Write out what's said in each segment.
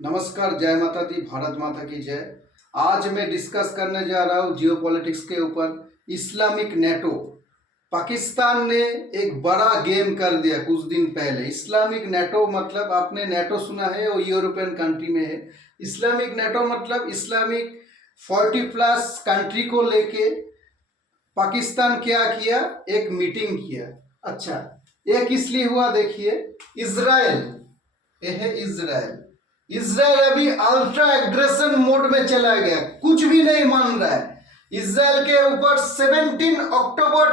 नमस्कार, जय माता दी, भारत माता की जय। आज मैं डिस्कस करने जा रहा हूँ जियो पॉलिटिक्स के ऊपर इस्लामिक नेटो। पाकिस्तान ने एक बड़ा गेम कर दिया कुछ दिन पहले। इस्लामिक नेटो मतलब आपने नेटो सुना है, वो यूरोपियन कंट्री में है। इस्लामिक नेटो मतलब इस्लामिक 40+ कंट्री को लेके पाकिस्तान क्या किया, एक मीटिंग किया। अच्छा, ये किस लिए हुआ देखिए। इजराइल, ये है इजराइल। इजराइल अभी अल्ट्रा एग्रेशन मोड में चला गया, कुछ भी नहीं मान रहा है। इजराइल के ऊपर 17 अक्टूबर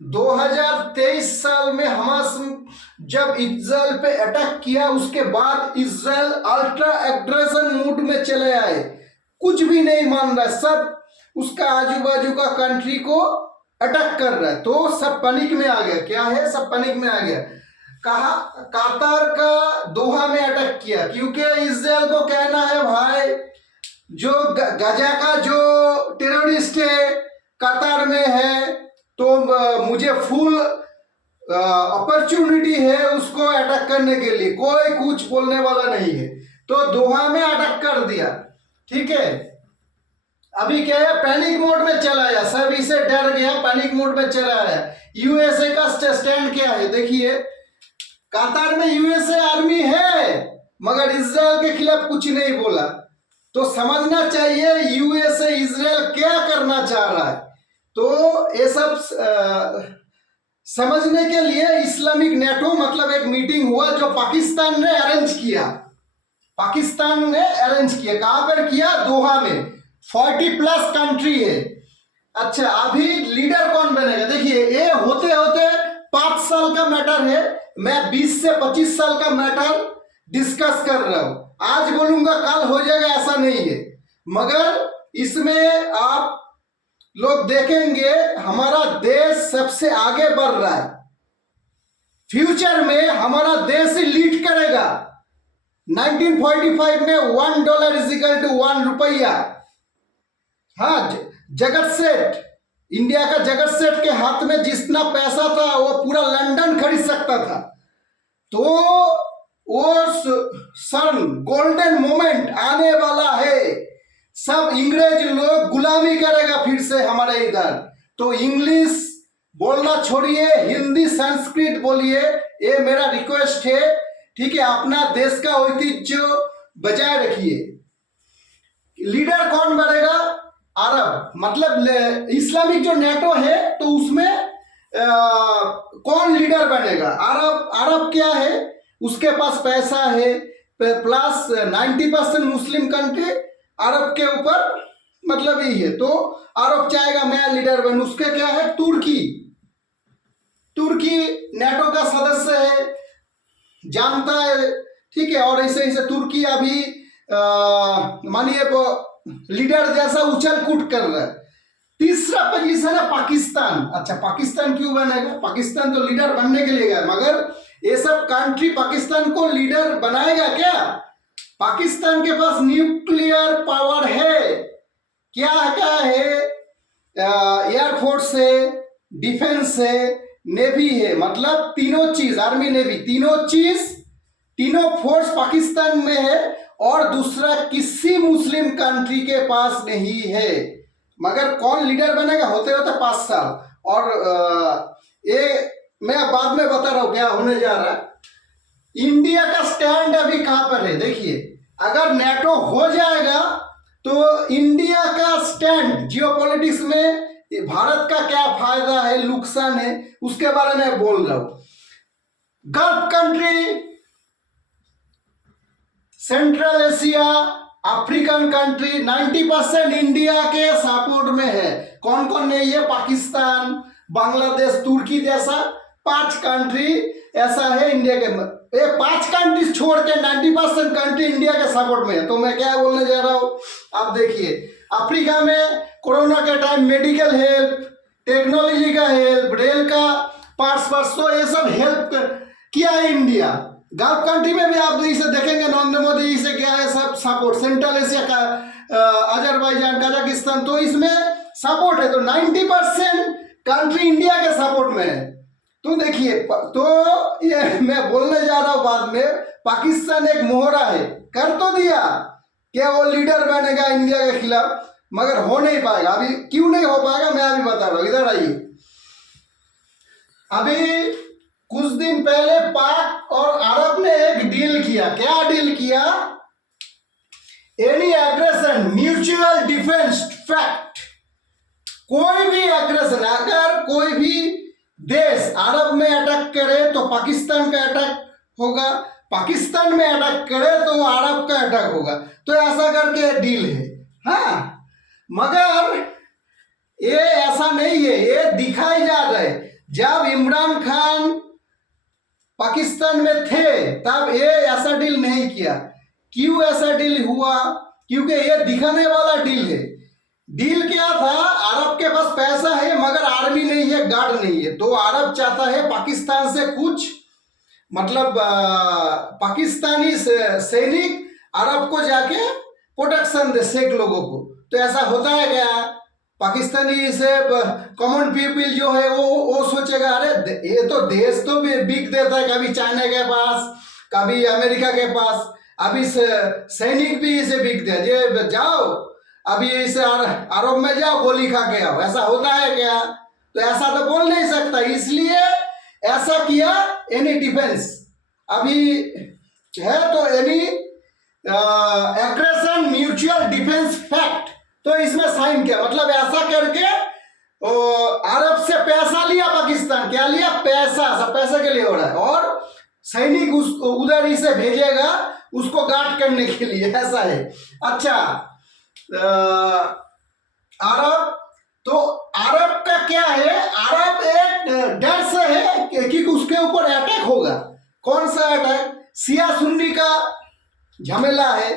2023 साल में हमास जब इजराइल पे अटैक किया, उसके बाद इजराइल अल्ट्रा एग्रेशन मोड में चले आए। कुछ भी नहीं मान रहा है, सब उसका आजू बाजू का कंट्री को अटैक कर रहा है। तो सब पैनिक में आ गया। क्या है, सब पैनिक में आ गया। कहा कतार का दोहा में अटैक किया, क्योंकि इजराइल को कहना है भाई जो गजा का जो टेररिस्ट है कतार में है, तो मुझे फुल अपॉर्चुनिटी है उसको अटैक करने के लिए, कोई कुछ बोलने वाला नहीं है। तो दोहा में अटैक कर दिया, ठीक है। अभी क्या है, पैनिक मोड में चला आया, सब इसे डर गया, पैनिक मोड में चला आया। यूएसए का स्टैंड क्या है देखिए। कतार में यूएसए आर्मी है मगर इजराइल के खिलाफ कुछ नहीं बोला। तो समझना चाहिए यूएसए इजराइल क्या करना चाह रहा है। तो ये सब समझने के लिए इस्लामिक नेटो मतलब एक मीटिंग हुआ जो पाकिस्तान ने अरेंज किया। पाकिस्तान ने अरेंज किया, कहां पर किया, दोहा में। 40+ कंट्री है। अच्छा, अभी लीडर कौन बनेगा देखिए। ये होते होते 5 साल का मैटर है, मैं 20 से 25 साल का मैटर डिस्कस कर रहा हूं। आज बोलूंगा कल हो जाएगा ऐसा नहीं है, मगर इसमें आप लोग देखेंगे हमारा देश सबसे आगे बढ़ रहा है। फ्यूचर में हमारा देश ही लीड करेगा। 1945 में $1 = 1 रुपया। हाँ, जगत सेठ, इंडिया का जगत सेठ के हाथ में जितना पैसा था वो पूरा लंदन खरीद सकता था। तो वो सन गोल्डन मोमेंट आने वाला है। सब अंग्रेज लोग गुलामी करेगा फिर से हमारे इधर। तो इंग्लिश बोलना छोड़िए, हिंदी संस्कृत बोलिए, ये मेरा रिक्वेस्ट है, ठीक है। अपना देश का ऐतिह्य बजाय रखिए। लीडर कौन बनेगा, अरब, मतलब इस्लामिक जो नेटो है तो उसमें कौन लीडर बनेगा, अरब। अरब क्या है, उसके पास पैसा है, प्लस 90% मुस्लिम कंट्री अरब के ऊपर मतलब यही है। तो अरब चाहेगा मैं लीडर बनूं। उसके क्या है, तुर्की। तुर्की नेटो का सदस्य है, जानता है, ठीक है। और ऐसे ऐसे तुर्की अभी मानिए लीडर जैसा उछल कूद कर रहा है। तीसरा पोजीशन है पाकिस्तान। अच्छा, पाकिस्तान क्यों बनेगा, पाकिस्तान तो लीडर बनने के लिए गया, मगर ये सब कंट्री पाकिस्तान को लीडर बनाएगा क्या। पाकिस्तान के पास न्यूक्लियर पावर है, क्या क्या है, एयरफोर्स है, डिफेंस है, नेवी है, मतलब तीनों चीज, आर्मी नेवी तीनों चीज, तीनों फोर्स पाकिस्तान में है। और दूसरा किसी मुस्लिम कंट्री के पास नहीं है। मगर कौन लीडर बनेगा, होते होते 5 साल। और ये मैं बाद में बता रहा हूं क्या होने जा रहा है। इंडिया का स्टैंड अभी कहां पर है देखिए। अगर नेटो हो जाएगा तो इंडिया का स्टैंड जियोपॉलिटिक्स में, भारत का क्या फायदा है, नुकसान है, उसके बारे में बोल रहा हूं। Gulf country, central Asia, African country 90% India के सपोर्ट में है। कौन कौन नहीं है, पाकिस्तान, बांग्लादेश, तुर्की जैसा 5 कंट्री ऐसा है इंडिया के। ये 5 कंट्री छोड़ के 90% कंट्री इंडिया के सपोर्ट में है। तो मैं क्या बोलने जा रहा हूं, आप देखिए। अफ्रीका में कोरोना के टाइम मेडिकल हेल्प, टेक्नोलॉजी का हेल्प, रेल का पार्ट्स, तो ये सब हेल्प किया है इंडिया। गल्फ कंट्री में भी आप इसे देखेंगे, नरेंद्र मोदी से क्या है सब सपोर्ट। सेंट्रल एशिया का अजरबैजान, कजाकिस्तान, तो इसमें सपोर्ट है। तो 90% कंट्री इंडिया के सपोर्ट में है। तो देखिए तो ये मैं बोलने जा रहा हूं बाद में, पाकिस्तान एक मोहरा है, कर तो दिया क्या वो लीडर बनेगा इंडिया के खिलाफ, मगर हो नहीं पाएगा। अभी क्यों नहीं हो पाएगा मैं अभी बता रहा हूं, इधर आइए। अभी कुछ दिन पहले पाक और अरब ने एक डील किया। क्या डील किया? Any aggression mutual defence pact. कोई भी एग्रेशन, अगर कोई भी देश अरब में अटैक करे तो पाकिस्तान का अटैक होगा, पाकिस्तान में अटैक करे तो अरब का अटैक होगा। तो ऐसा करके डील है। हाँ, मगर ये ऐसा नहीं है, ये दिखाई जा रहा है। जब इमरान खान पाकिस्तान में थे तब ये ऐसा डील नहीं किया। क्यों ऐसा डील हुआ? क्योंकि ये दिखाने वाला डील है। डील क्या था? अरब के पास पैसा है मगर आर्मी नहीं है, गार्ड नहीं है, तो अरब चाहता है पाकिस्तान से कुछ मतलब पाकिस्तानी सैनिक अरब को जाके प्रोटेक्शन दे शेख लोगों को। तो ऐसा होता है क्या? पाकिस्तानी से कॉमन पीपल जो है वो सोचेगा अरे ये तो देश तो भी बिक देता है, कभी चाइना के पास, कभी अमेरिका के पास, अभी सैनिक भी इसे बिक दे, ये जाओ अभी इसे अरब में जाओ गोली खा के आओ। ऐसा होता है क्या? तो ऐसा तो बोल नहीं सकता, इसलिए ऐसा किया एनी डिफेंस। अभी है तो any aggression mutual defence pact, तो इसमें साइन किया। मतलब ऐसा करके अरब से पैसा लिया पाकिस्तान। क्या लिया? पैसा, सब पैसे के लिए हो रहा है, और सैनिक उस उधर ही से भेजेगा उसको गार्ड करने के लिए। ऐसा है। अच्छा, अरब, तो अरब का क्या है? अरब एक डर से है कि उसके ऊपर अटैक होगा। कौन सा अटैक? शिया सुन्नी का झमेला है।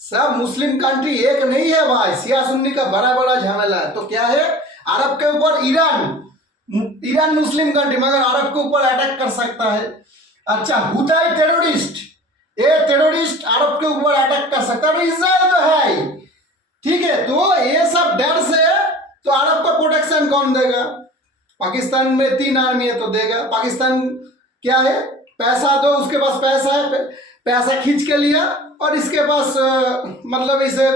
सब मुस्लिम कंट्री एक नहीं है भाई, शिया सुन्नी का बड़ा बड़ा झमेला है। तो क्या है? अरब के ऊपर ईरान मुस्लिम कंट्री, मगर अरब के ऊपर अटैक कर सकता है। अच्छा, हुथाई टेररिस्ट, ये टेररिस्ट अरब के ऊपर अटैक कर सकता है। इजराइल तो है ही, ठीक है। तो ये सब डर से, तो अरब को प्रोटेक्शन कौन देगा? पाकिस्तान में 3 आर्मी है तो देगा। पाकिस्तान क्या है? पैसा, तो उसके पास पैसा है, पैसा खींच के लिया, और इसके पास मतलब इसे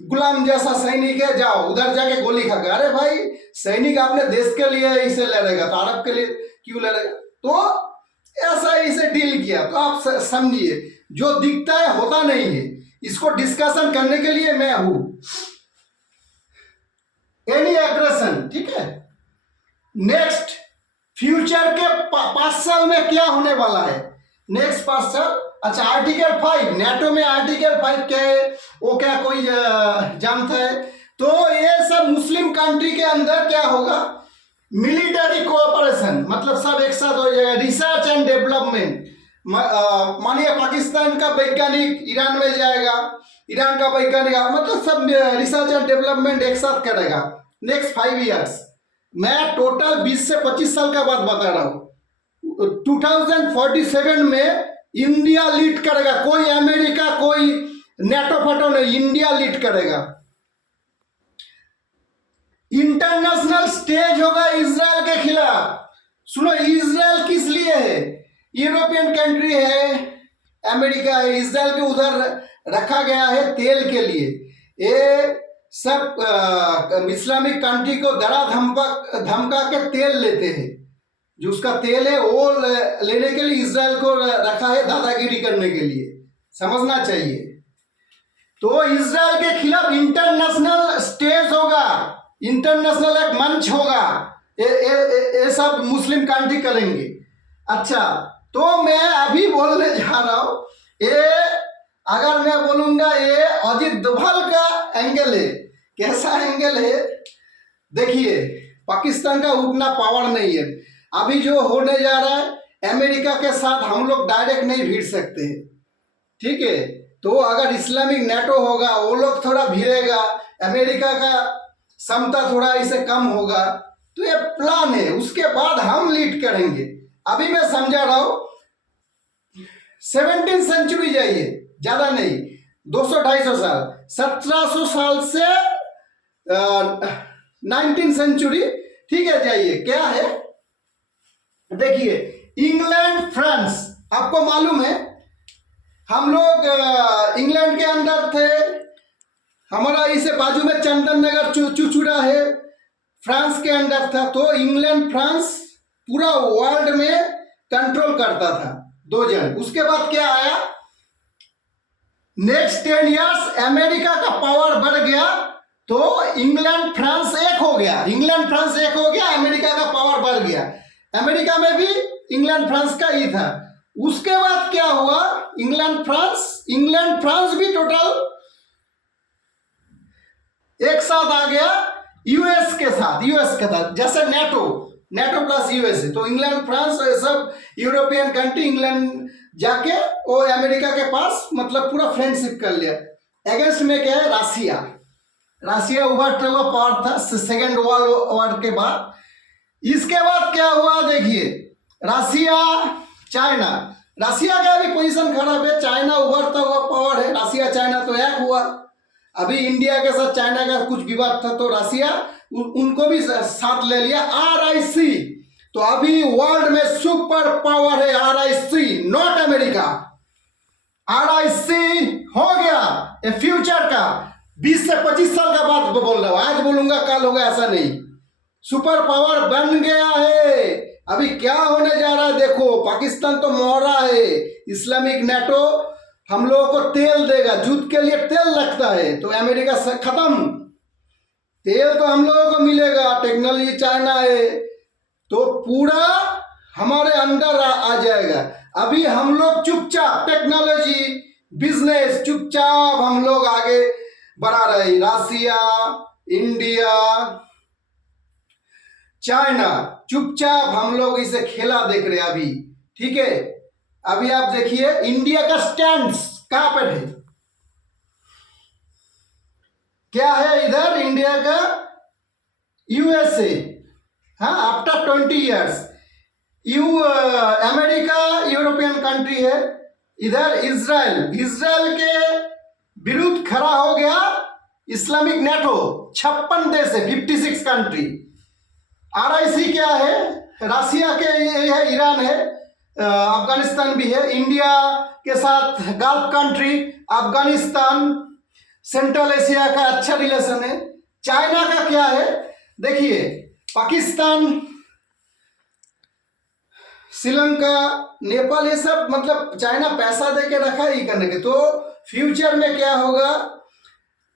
गुलाम जैसा सैनिक है, जाओ उधर जाके गोली खा के। अरे भाई, सैनिक आपने देश के लिए इसे लड़ेगा तो अरब के लिए क्यों लड़ेगा? तो ऐसा इसे डील किया। तो आप समझिए, जो दिखता है होता नहीं है। इसको डिस्कशन करने के लिए मैं हूं। एनी एग्रेशन, ठीक है। नेक्स्ट, फ्यूचर के 5 साल में क्या होने वाला है? नेक्स्ट 5 साल। अच्छा, आर्टिकल 5, नेटो में आर्टिकल 5 क्या है? वो क्या कोई जानता है? तो ये सब मुस्लिम कंट्री के अंदर क्या होगा? मिलिट्री कोऑपरेशन, मतलब सब एक साथ हो जाएगा। रिसर्च एंड डेवलपमेंट, मानिए पाकिस्तान का वैज्ञानिक ईरान में जाएगा, ईरान का वैज्ञानिक, मतलब सब रिसर्च एंड डेवलपमेंट एक साथ करेगा। नेक्स्ट 5 ईयर्स, मैं टोटल 20 से 25 साल का बात बता रहा हूँ। 2047 में इंडिया लीड करेगा, कोई अमेरिका कोई नेटो फेटो नहीं, इंडिया लीड करेगा। इंटरनेशनल स्टेज होगा इजराइल के खिलाफ। सुनो, इजराइल किस लिए है? यूरोपियन कंट्री है, अमेरिका है, इजराइल के उधर रखा गया है तेल के लिए। ये सब इस्लामिक कंट्री को डरा धमका के तेल लेते हैं। जो उसका तेल है वो लेने के लिए इजराइल को रखा है, दादागिरी करने के लिए। समझना चाहिए। तो इजराइल के खिलाफ इंटरनेशनल स्टेज होगा, इंटरनेशनल एक मंच होगा, ये सब मुस्लिम कंट्री करेंगे। अच्छा, तो मैं अभी बोलने जा रहा हूं, ये अगर मैं बोलूंगा ये अजीत डोभाल का एंगल है। कैसा एंगल है? देखिए, पाकिस्तान का उतना पावर नहीं है। अभी जो होने जा रहा है, अमेरिका के साथ हम लोग डायरेक्ट नहीं भिड़ सकते, ठीक है। तो अगर इस्लामिक नेटो होगा, वो लोग थोड़ा भिड़ेगा, अमेरिका का क्षमता थोड़ा इसे कम होगा। तो ये प्लान है, उसके बाद हम लीड करेंगे। अभी मैं समझा रहा हूं, 17वीं सेंचुरी जाइए, ज्यादा नहीं, 200-250 साल, 1700 साल से 19वीं सेंचुरी, ठीक है, जाइए। क्या है? देखिए, इंग्लैंड फ्रांस, आपको मालूम है हम लोग इंग्लैंड के अंदर थे, हमारा इसे बाजू में चंदन नगर चुचुड़ा है, फ्रांस के अंदर था। तो इंग्लैंड फ्रांस पूरा वर्ल्ड में कंट्रोल करता था, दो जन। उसके बाद क्या आया, नेक्स्ट 10 इयर्स अमेरिका का पावर बढ़ गया, तो इंग्लैंड फ्रांस एक हो गया, इंग्लैंड फ्रांस एक हो गया, अमेरिका का पावर बढ़ गया। अमेरिका में भी इंग्लैंड फ्रांस का ही था। उसके बाद क्या हुआ, इंग्लैंड फ्रांस भी टोटल एक साथ आ गया यूएस के साथ, जैसे नेटो प्लस यूएस। तो इंग्लैंड फ्रांस सब यूरोपियन कंट्री इंग्लैंड जाके वो अमेरिका के पास मतलब पूरा फ्रेंडशिप कर लिया। अगेंस्ट में क्या है, रशिया उभरता हुआ पावर था सेकेंड वर्ल्ड वॉर के बाद। इसके बाद क्या हुआ, देखिए, रशिया का भी पोजीशन खराब है, चाइना उभरता हुआ पावर है, रशिया चाइना तो एक हुआ। अभी इंडिया के साथ चाइना का कुछ विवाद था, तो रशिया उनको भी साथ ले लिया। RIC, तो अभी वर्ल्ड में सुपर पावर है RIC, नॉट अमेरिका। RIC हो गया ये फ्यूचर का, 20 से 25 साल का बात बोल रहा हूं, आज बोलूंगा कल होगा ऐसा नहीं। सुपर पावर बन गया है। अभी क्या होने जा रहा है देखो, पाकिस्तान तो मोहरा है, इस्लामिक नेटो हम लोगों को तेल देगा, युद्ध के लिए तेल लगता है, तो अमेरिका से खत्म, तेल तो हम लोगों को मिलेगा, टेक्नोलॉजी चाइना है, तो पूरा हमारे अंदर आ जाएगा। अभी हम लोग चुपचाप टेक्नोलॉजी बिजनेस चुपचाप हम लोग आगे बढ़ा रहे, रशिया, इंडिया, चाइना चुपचाप हम लोग इसे खेला देख रहे हैं अभी, ठीक है। अभी आप देखिए इंडिया का स्टैंड कहां पर है, क्या है इधर इंडिया का, USA, हाँ, after 20 years America European country है। इधर इजराइल के विरुद्ध खड़ा हो गया इस्लामिक नेटो, 56 देश है, 56 कंट्री। RIC क्या है, रशिया के है, ईरान है, अफगानिस्तान भी है, इंडिया के साथ gulf country, Afghanistan, central Asia का अच्छा रिलेशन है। चाइना का क्या है, देखिए, पाकिस्तान, श्रीलंका, नेपाल, ये सब मतलब चाइना पैसा दे के रखा ही करने के। तो फ्यूचर में क्या होगा,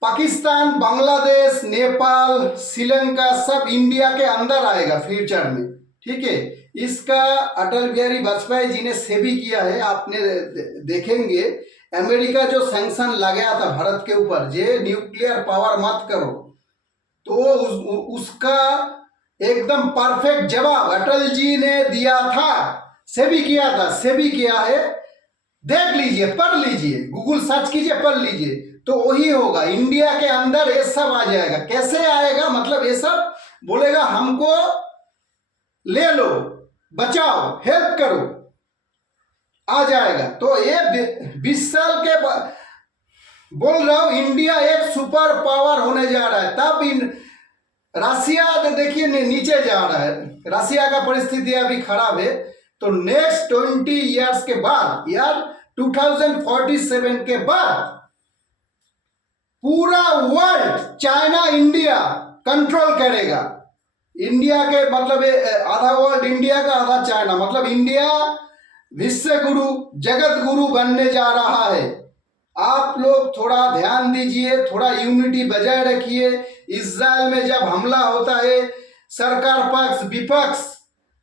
पाकिस्तान, बांग्लादेश, नेपाल, श्रीलंका सब इंडिया के अंदर आएगा फ्यूचर में, ठीक है। इसका अटल बिहारी वाजपेयी जी ने सेवी किया है, आपने देखेंगे। अमेरिका जो सैंक्शन लगाया था भारत के ऊपर, जे न्यूक्लियर पावर मत करो, तो उसका एकदम परफेक्ट जवाब अटल जी ने दिया था, सेवी किया है। देख लीजिए, पढ़ लीजिए, गूगल सर्च कीजिए, पढ़ लीजिए, तो वही होगा। इंडिया के अंदर ये सब आ जाएगा। कैसे आएगा, मतलब ये सब बोलेगा हमको ले लो, बचाओ, हेल्प करो, आ जाएगा। तो ये 20 साल के बोल रहा हूं, इंडिया एक सुपर पावर होने जा रहा है। तब रशिया देखिए नीचे जा रहा है, रशिया का परिस्थिति अभी खराब है। तो नेक्स्ट 20 इयर्स के बाद, यार 2047 के बाद पूरा वर्ल्ड चाइना इंडिया कंट्रोल करेगा। इंडिया के मतलब आधा वर्ल्ड इंडिया का, आधा चाइना, मतलब इंडिया विश्व गुरु, जगत गुरु बनने जा रहा है। आप लोग थोड़ा ध्यान दीजिए, थोड़ा यूनिटी बजाय रखिए। इजराइल में जब हमला होता है, सरकार पक्ष विपक्ष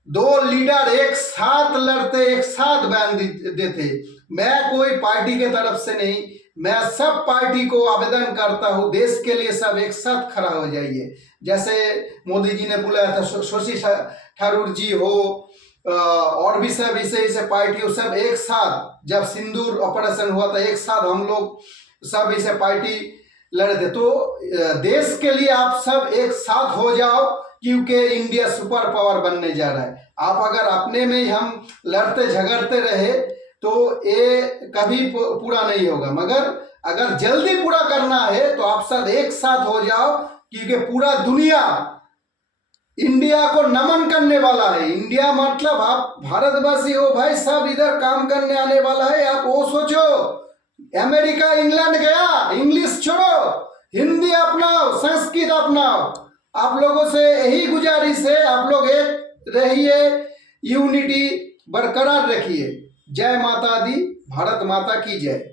दो लीडर एक साथ लड़ते, एक साथ बयान देते। मैं कोई पार्टी के तरफ से नहीं, मैं सब पार्टी को आवेदन करता हूं, देश के लिए सब एक साथ खड़ा हो जाइए। जैसे मोदी जी ने बुलाया था, शशि थरूर जी हो, और भी सब इसे पार्टी हो, सब एक साथ, जब सिंदूर ऑपरेशन हुआ था, एक साथ हम लोग सब इसे पार्टी लड़े थे। तो देश के लिए आप सब एक साथ हो जाओ, क्योंकि इंडिया सुपर पावर बनने जा रहा है। आप अगर अपने में ही हम लड़ते झगड़ते रहे तो ये कभी पूरा नहीं होगा। मगर अगर जल्दी पूरा करना है तो आप सब एक साथ हो जाओ, क्योंकि पूरा दुनिया इंडिया को नमन करने वाला है। इंडिया मतलब आप भारतवासी हो भाई, सब इधर काम करने आने वाला है। आप वो सोचो, अमेरिका इंग्लैंड गया, इंग्लिश छोड़ो, हिंदी अपनाओ, संस्कृत अपनाओ। आप लोगों से यही गुजारिश है, आप लोग एक रहिए, यूनिटी बरकरार रखिए। जय माता दी, भारत माता की जय।